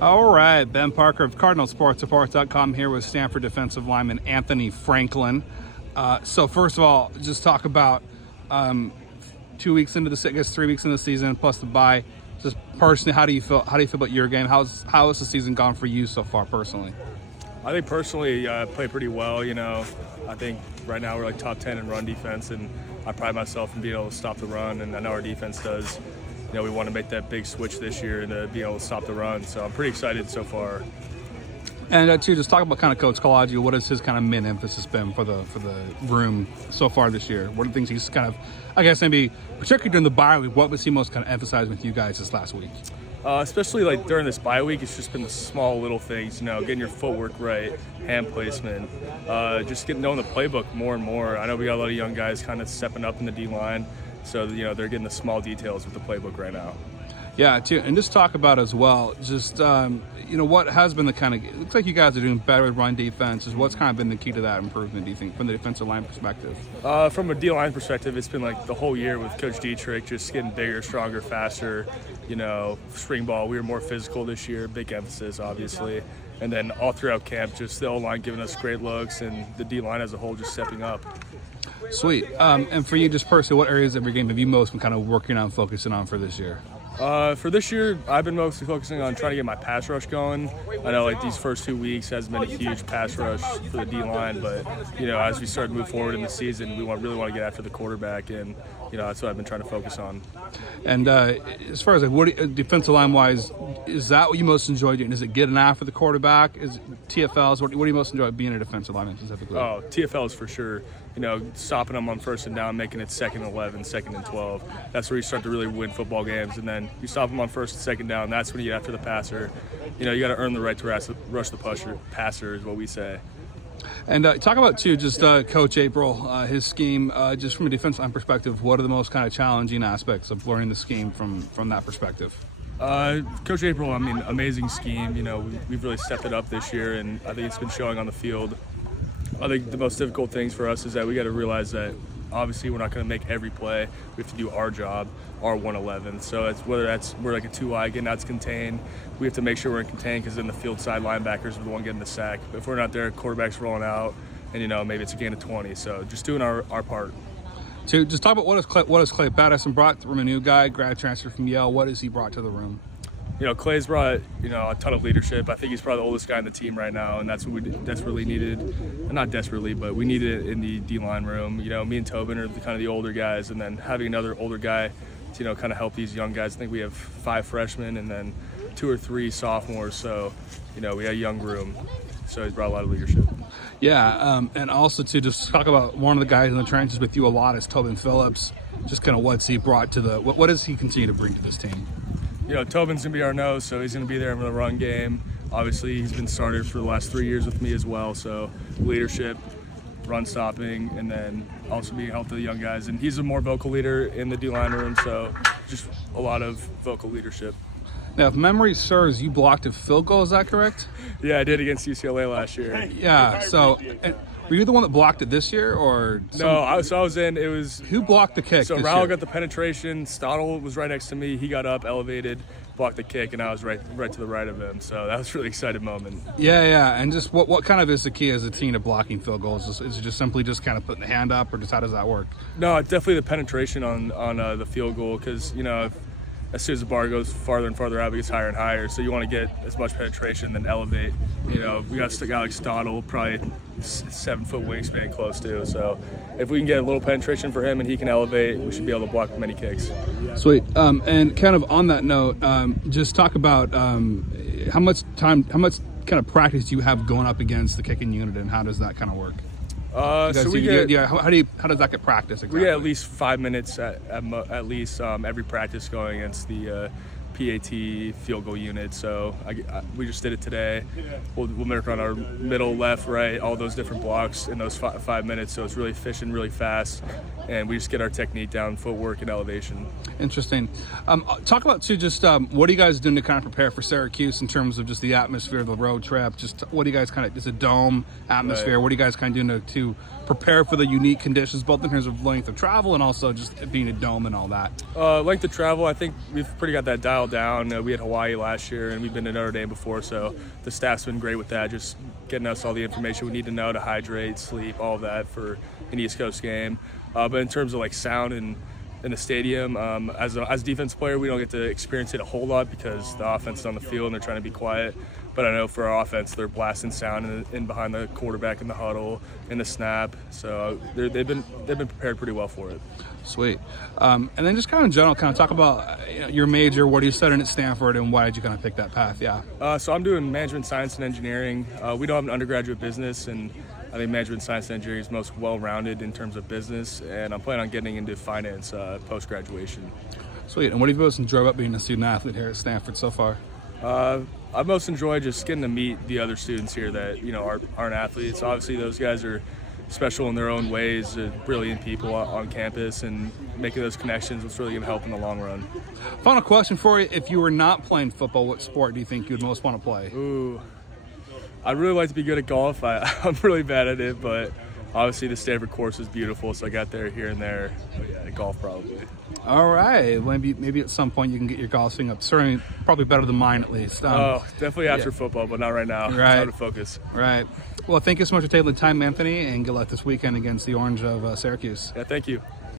All right, Ben Parker of CardinalSportsReport.com here with Stanford defensive lineman Anthony Franklin. So first of all, just talk about 2 weeks into the, I guess 3 weeks into the season plus the bye. Just personally, how do you feel? How do you feel about your game? How has the season gone for you so far personally? I think personally, played pretty well. I think right now we're like top 10 in run defense, and I pride myself in being able to stop the run, and I know our defense does. We want to make that big switch this year and be able to stop the run. So I'm pretty excited so far. And too, just talk about kind of Coach Kaji. What has his kind of main emphasis been for the room so far this year? What are the things he's kind of, I guess maybe particularly during the bye week, what was he most kind of emphasizing with you guys this last week? Especially like during this bye week, it's just been the small little things, getting your footwork right, hand placement, just getting knowing the playbook more and more. I know we got a lot of young guys kind of stepping up in the D-line, so they're getting the small details with the playbook right now. Yeah, too, and just talk about as well, just what has been the kind of, it looks like you guys are doing better with run defense. What's kind of been the key to that improvement, do you think, from the defensive line perspective? From a D-line perspective, it's been like the whole year with Coach Dietrich, just getting bigger, stronger, faster. Spring ball, we were more physical this year, big emphasis, obviously. And then all throughout camp, just the O-line giving us great looks, and the D-line as a whole just stepping up. Sweet. And for you, just personally, what areas of your game have you most been kind of working on, focusing on for this year? For this year, I've been mostly focusing on trying to get my pass rush going. I know these first 2 weeks hasn't been a huge pass rush for the D-line, but as we start to move forward in the season, we really want to get after the quarterback, and that's what I've been trying to focus on. And as far as what defensive line wise, is that what you most enjoy doing? Is it getting after the quarterback? Is it TFLs? What do you most enjoy being a defensive lineman specifically? Oh, TFLs for sure. Stopping them on first and down, making it 2nd and 11, 2nd and 12. That's where you start to really win football games. And then you stop them on first and second down. That's when you get after the passer. You got to earn the right to rush the passer is what we say. And talk about, too, just Coach April, his scheme, just from a defensive line perspective, what are the most kind of challenging aspects of learning the scheme from that perspective? Coach April, amazing scheme. We've really stepped it up this year, and I think it's been showing on the field. I think the most difficult things for us is that we got to realize that obviously we're not going to make every play. We have to do our job, our 111. So whether we're like a 2-eye getting out contained, we have to make sure we're in contain, because then the field side linebackers are the one getting the sack. But if we're not there, quarterback's rolling out, and maybe it's a gain of 20. So just doing our part. To just talk about what has Clay Patterson brought from a new guy, grad transfer from Yale. What has he brought to the room? Clay's brought, a ton of leadership. I think he's probably the oldest guy in the team right now, and that's what we desperately needed. Not desperately, but we needed it in the D-line room. Me and Tobin are kind of the older guys, and then having another older guy to, kind of help these young guys. I think we have 5 freshmen and then 2 or 3 sophomores, so, we have a young room. So he's brought a lot of leadership. Yeah, and also to just talk about one of the guys in the trenches with you a lot is Tobin Phillips. Just kind of what's he brought to what does he continue to bring to this team? Tobin's going to be our nose, so he's going to be there in the run game. Obviously, he's been started for the last 3 years with me as well, so leadership, run stopping, and then also being help to the young guys. And he's a more vocal leader in the D-line room, so just a lot of vocal leadership. Now, if memory serves, you blocked a field goal, is that correct? Yeah, I did against UCLA last year. Yeah, so were you the one that blocked it this year, or? No, I was in. It was. Who blocked the kick? So Raul got the penetration. Stoddle was right next to me. He got up, elevated, blocked the kick, and I was right to the right of him. So that was a really exciting moment. Yeah, and just what kind of is the key as a team to blocking field goals? Is it just simply just kind of putting the hand up, or just how does that work? No, definitely the penetration on the field goal, because as soon as the bar goes farther and farther out, it gets higher and higher. So you want to get as much penetration, then elevate. We got a guy like Stoddle, probably 7-foot wingspan close to. So if we can get a little penetration for him and he can elevate, we should be able to block many kicks. Sweet. And kind of on that note, just talk about how much kind of practice do you have going up against the kicking unit, and how does that kind of work? How does that get practice exactly? We get at least 5 minutes at least every practice going against the PAT field goal unit. So we just did it today. We'll work on our middle, left, right, all those different blocks in those 5 minutes. So it's really efficient, really fast, and we just get our technique down, footwork and elevation. Interesting. Talk about too, just what are you guys doing to kind of prepare for Syracuse in terms of just the atmosphere of the road trip? Just what do you guys it's a dome atmosphere. Right. What are you guys kind of doing to prepare for the unique conditions, both in terms of length of travel and also just being a dome and all that? Length of travel, I think we've pretty got that dialed down. We had Hawaii last year, and we've been to Notre Dame before, so the staff's been great with that, just getting us all the information we need to know to hydrate, sleep, all of that for an East Coast game. But in terms of like sound and in the stadium, as a defense player, we don't get to experience it a whole lot because the offense is on the field and they're trying to be quiet. But I know for our offense, they're blasting sound in behind the quarterback in the huddle, in the snap. So they've been prepared pretty well for it. Sweet. And then just kind of in general, kind of talk about your major. What are you studying at Stanford, and why did you kind of pick that path? Yeah. So I'm doing management science and engineering. We don't have an undergraduate business, and I think management science and engineering is most well-rounded in terms of business. And I'm planning on getting into finance post-graduation. Sweet. And what have you most enjoyed about being a student athlete here at Stanford so far? I most enjoy just getting to meet the other students here that aren't athletes. Obviously, those guys are special in their own ways, brilliant people on campus, and making those connections is really going to help in the long run. Final question for you: if you were not playing football, what sport do you think you'd most want to play? Ooh, I'd really like to be good at golf. I'm really bad at it, but obviously the Stanford course is beautiful, so I got there here and there. But yeah, golf probably. All right, maybe at some point you can get your golf swing up. Certainly, probably better than mine at least. Definitely after football, but not right now. Right. Time to focus. Right. Well, thank you so much for taking the time, Anthony, and good luck this weekend against the Orange of Syracuse. Yeah, thank you.